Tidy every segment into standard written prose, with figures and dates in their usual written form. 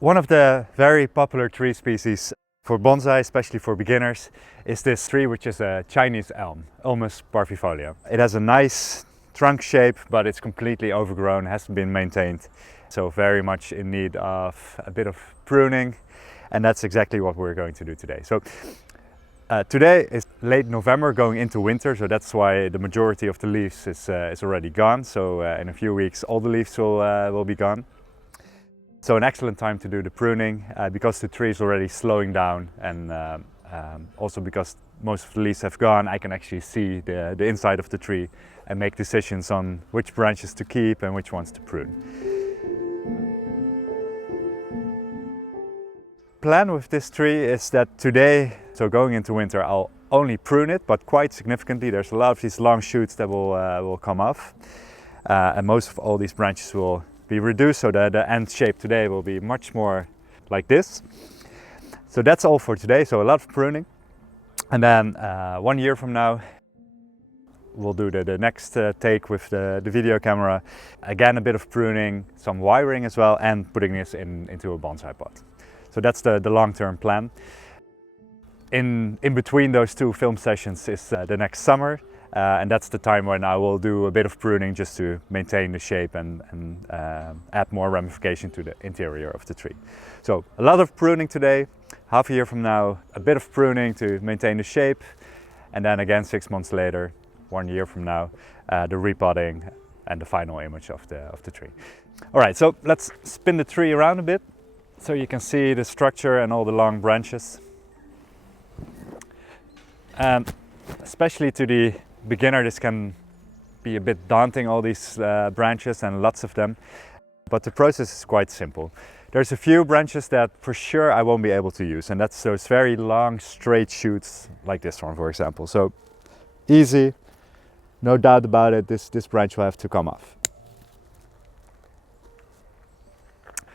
One of the very popular tree species for bonsai, especially for beginners, is this tree which is a Chinese elm, Ulmus parvifolia. It has a nice trunk shape, but it's completely overgrown, hasn't been maintained. So very much in need of a bit of pruning, and that's exactly what we're going to do today. So today is late November going into winter, so that's why the majority of the leaves is already gone. So in a few weeks all the leaves will be gone. So an excellent time to do the pruning because the tree is already slowing down, and also because most of the leaves have gone, I can actually see the inside of the tree and make decisions on which branches to keep and which ones to prune. Plan with this tree is that today, so going into winter, I'll only prune it, but quite significantly. There's a lot of these long shoots that will come off, and most of all these branches will be reduced, so that the end shape today will be much more like this. So that's all for today. So a lot of pruning, and then 1 year from now we'll do the next take with the video camera. Again, a bit of pruning, some wiring as well, and putting this into a bonsai pot. So that's the long-term plan. In between those two film sessions is the next summer, and that's the time when I will do a bit of pruning just to maintain the shape and add more ramification to the interior of the tree. So a lot of pruning today, half a year from now a bit of pruning to maintain the shape, and then again 6 months later, 1 year from now, the repotting and the final image of the tree. All right, so let's spin the tree around a bit so you can see the structure and all the long branches. And especially to the beginner, this can be a bit daunting, all these branches and lots of them, but the process is quite simple. There's a few branches that for sure I won't be able to use, and that's those very long straight shoots like this one, for example. So easy, no doubt about it, this branch will have to come off.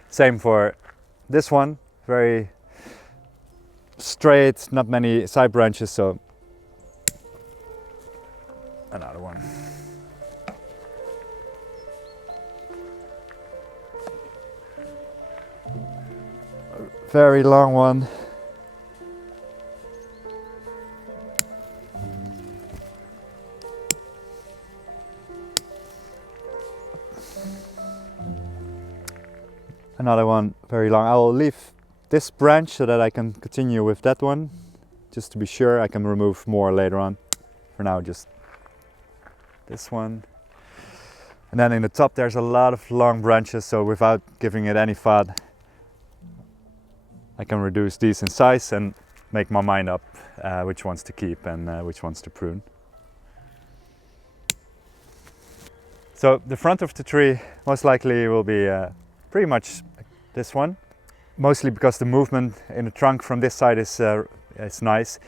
Same for this one, very straight, not many side branches, so another one. A very long one. Another one, very long. I will leave this branch so that I can continue with that one, just to be sure. I can remove more later on. For now, just this one. And then in the top there's a lot of long branches, so without giving it any thought, I can reduce these in size and make my mind up which ones to keep and which ones to prune. So the front of the tree most likely will be pretty much this one, mostly because the movement in the trunk from this side is nice.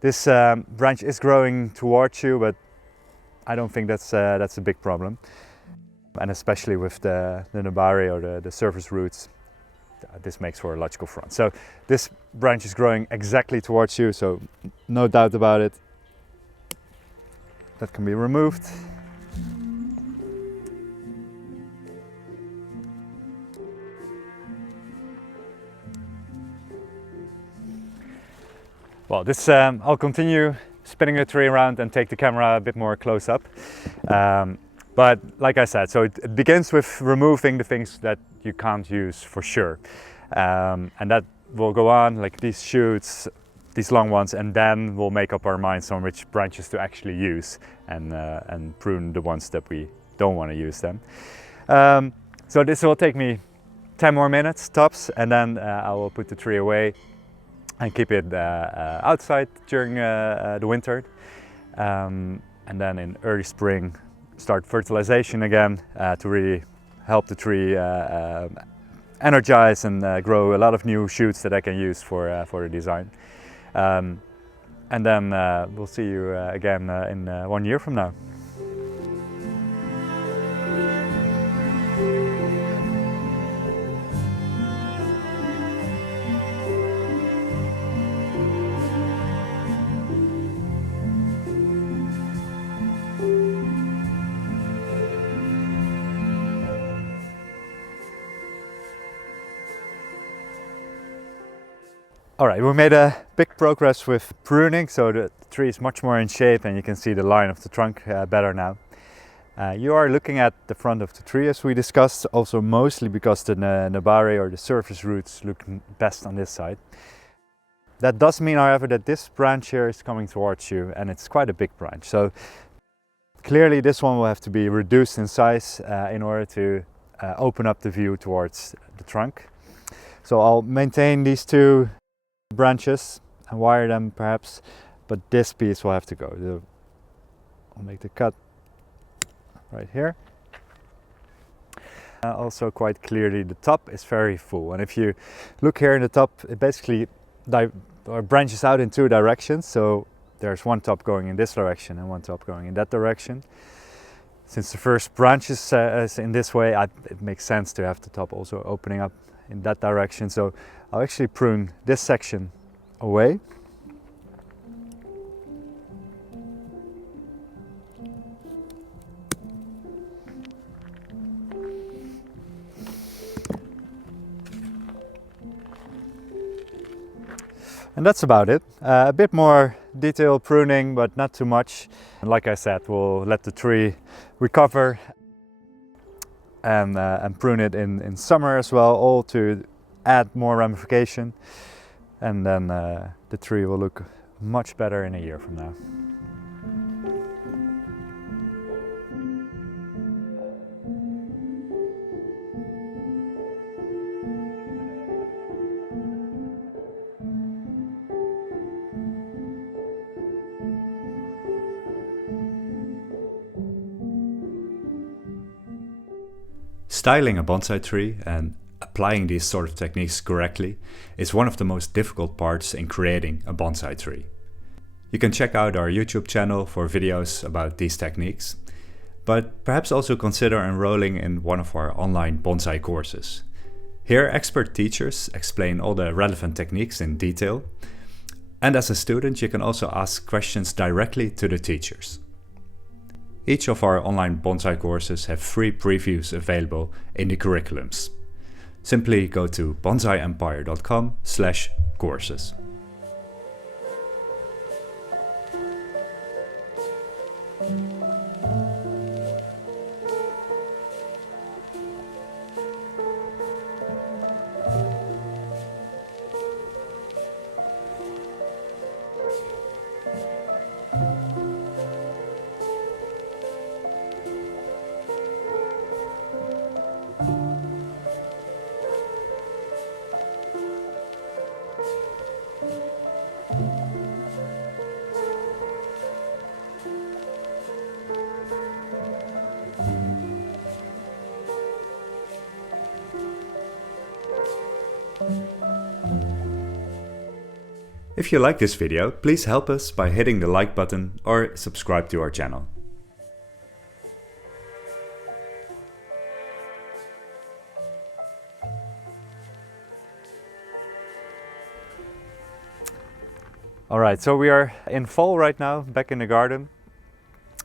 This branch is growing towards you, but I don't think that's a big problem. And especially with the nabari or the surface roots, this makes for a logical front. So this branch is growing exactly towards you, so no doubt about it. That can be removed. Well, this I'll continue spinning the tree around and take the camera a bit more close up. But like I said, so it begins with removing the things that you can't use for sure. And that will go on, like these shoots, these long ones, and then we'll make up our minds on which branches to actually use and prune the ones that we don't want to use them. So this will take me 10 more minutes tops, and then I will put the tree away and keep it outside during the winter. And then in early spring, start fertilization again to really help the tree energize and grow a lot of new shoots that I can use for the design. And then we'll see you again in 1 year from now. All right, we made a big progress with pruning, so the tree is much more in shape and you can see the line of the trunk better now. You are looking at the front of the tree as we discussed, also mostly because the nabare or the surface roots look best on this side. That does mean, however, that this branch here is coming towards you and it's quite a big branch. So clearly this one will have to be reduced in size in order to open up the view towards the trunk. So I'll maintain these two branches and wire them perhaps, but this piece will have to go. I'll make the cut right here. Also quite clearly the top is very full, and if you look here in the top, it basically branches out in two directions. So there's one top going in this direction and one top going in that direction. Since the first branch is in this way, it makes sense to have the top also opening up in that direction. So I'll actually prune this section away. And that's about it. A bit more detailed pruning, but not too much. And like I said, we'll let the tree recover and prune it in summer as well, all to add more ramification. And then the tree will look much better in a year from now. Styling a bonsai tree and applying these sort of techniques correctly is one of the most difficult parts in creating a bonsai tree. You can check out our YouTube channel for videos about these techniques, but perhaps also consider enrolling in one of our online bonsai courses. Here, expert teachers explain all the relevant techniques in detail, and as a student you can also ask questions directly to the teachers. Each of our online bonsai courses have free previews available in the curriculums. Simply go to bonsaiempire.com/courses. If you like this video, please help us by hitting the like button or subscribe to our channel. Alright, so we are in fall right now, back in the garden.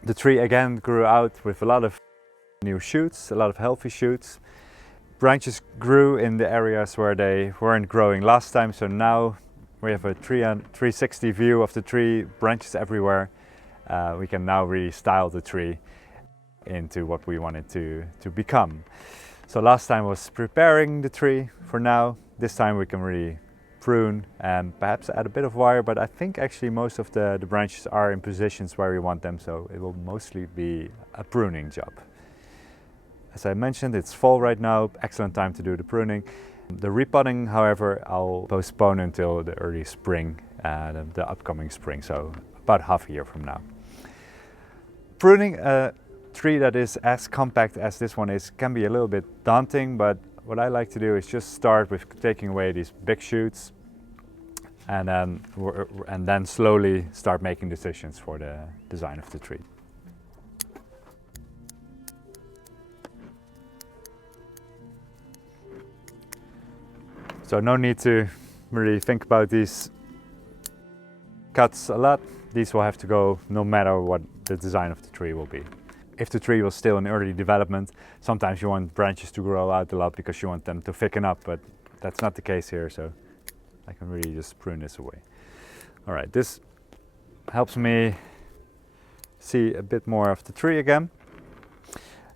The tree again grew out with a lot of new shoots, a lot of healthy shoots. Branches grew in the areas where they weren't growing last time, so now we have a 360 view of the tree, branches everywhere. We can now really style the tree into what we want it to become. So last time was preparing the tree for now. This time we can really prune and perhaps add a bit of wire, but I think actually most of the branches are in positions where we want them, so it will mostly be a pruning job. As I mentioned, it's fall right now, excellent time to do the pruning. The repotting, however, I'll postpone until the early spring, the upcoming spring, so about half a year from now. Pruning a tree that is as compact as this one is can be a little bit daunting, but what I like to do is just start with taking away these big shoots and then slowly start making decisions for the design of the tree. So no need to really think about these cuts a lot. These will have to go no matter what the design of the tree will be. If the tree was still in early development, sometimes you want branches to grow out a lot because you want them to thicken up, but that's not the case here. So I can really just prune this away. All right, this helps me see a bit more of the tree again.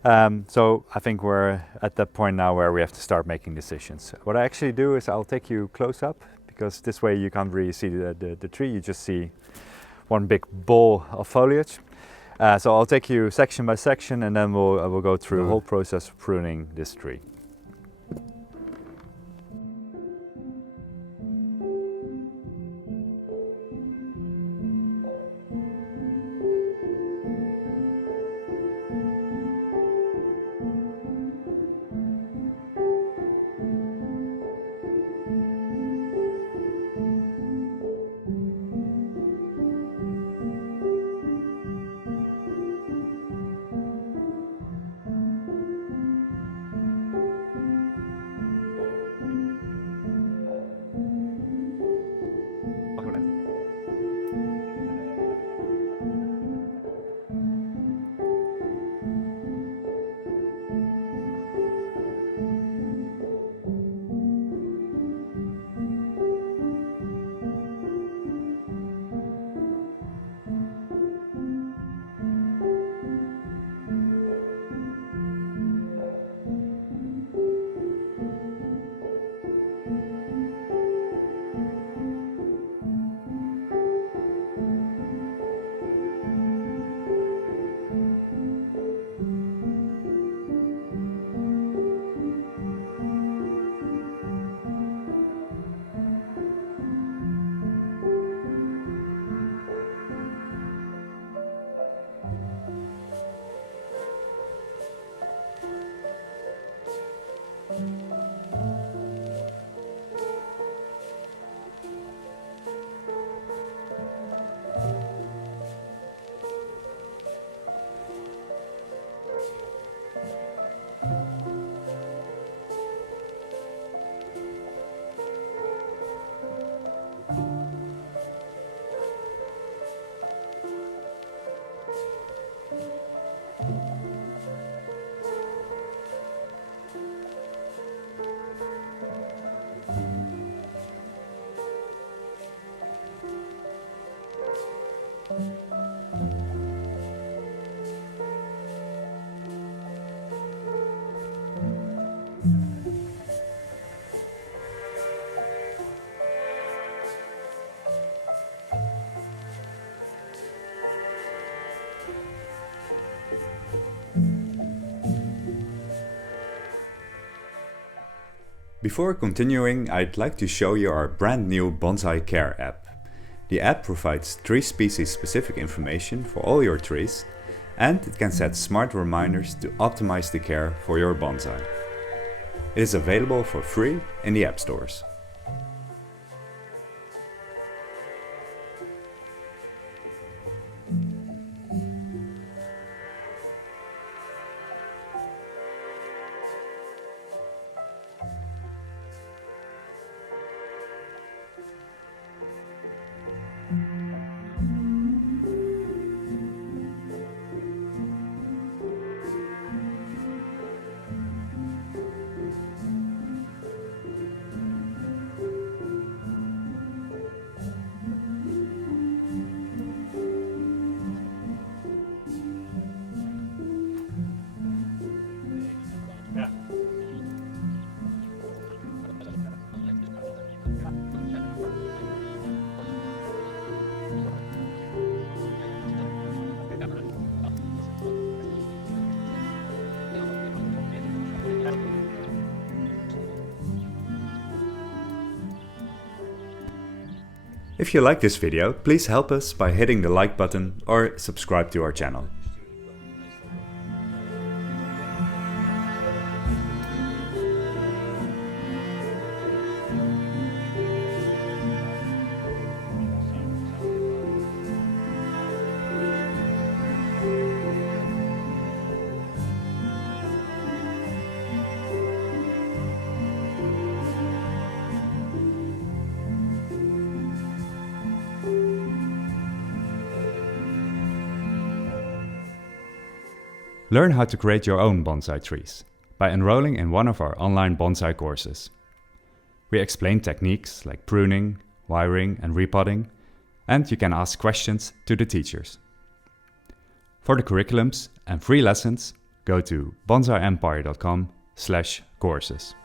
So I think we're at that point now where we have to start making decisions. What I actually do is I'll take you close up, because this way you can't really see the tree, you just see one big ball of foliage. So I'll take you section by section, and then we'll go through the whole process of pruning this tree. Before continuing, I'd like to show you our brand new Bonsai Care app. The app provides tree species specific information for all your trees, and it can set smart reminders to optimize the care for your bonsai. It is available for free in the app stores. If you like this video, please help us by hitting the like button or subscribe to our channel. Learn how to create your own bonsai trees by enrolling in one of our online bonsai courses. We explain techniques like pruning, wiring and repotting, and you can ask questions to the teachers. For the curriculums and free lessons, go to bonsaiempire.com/courses.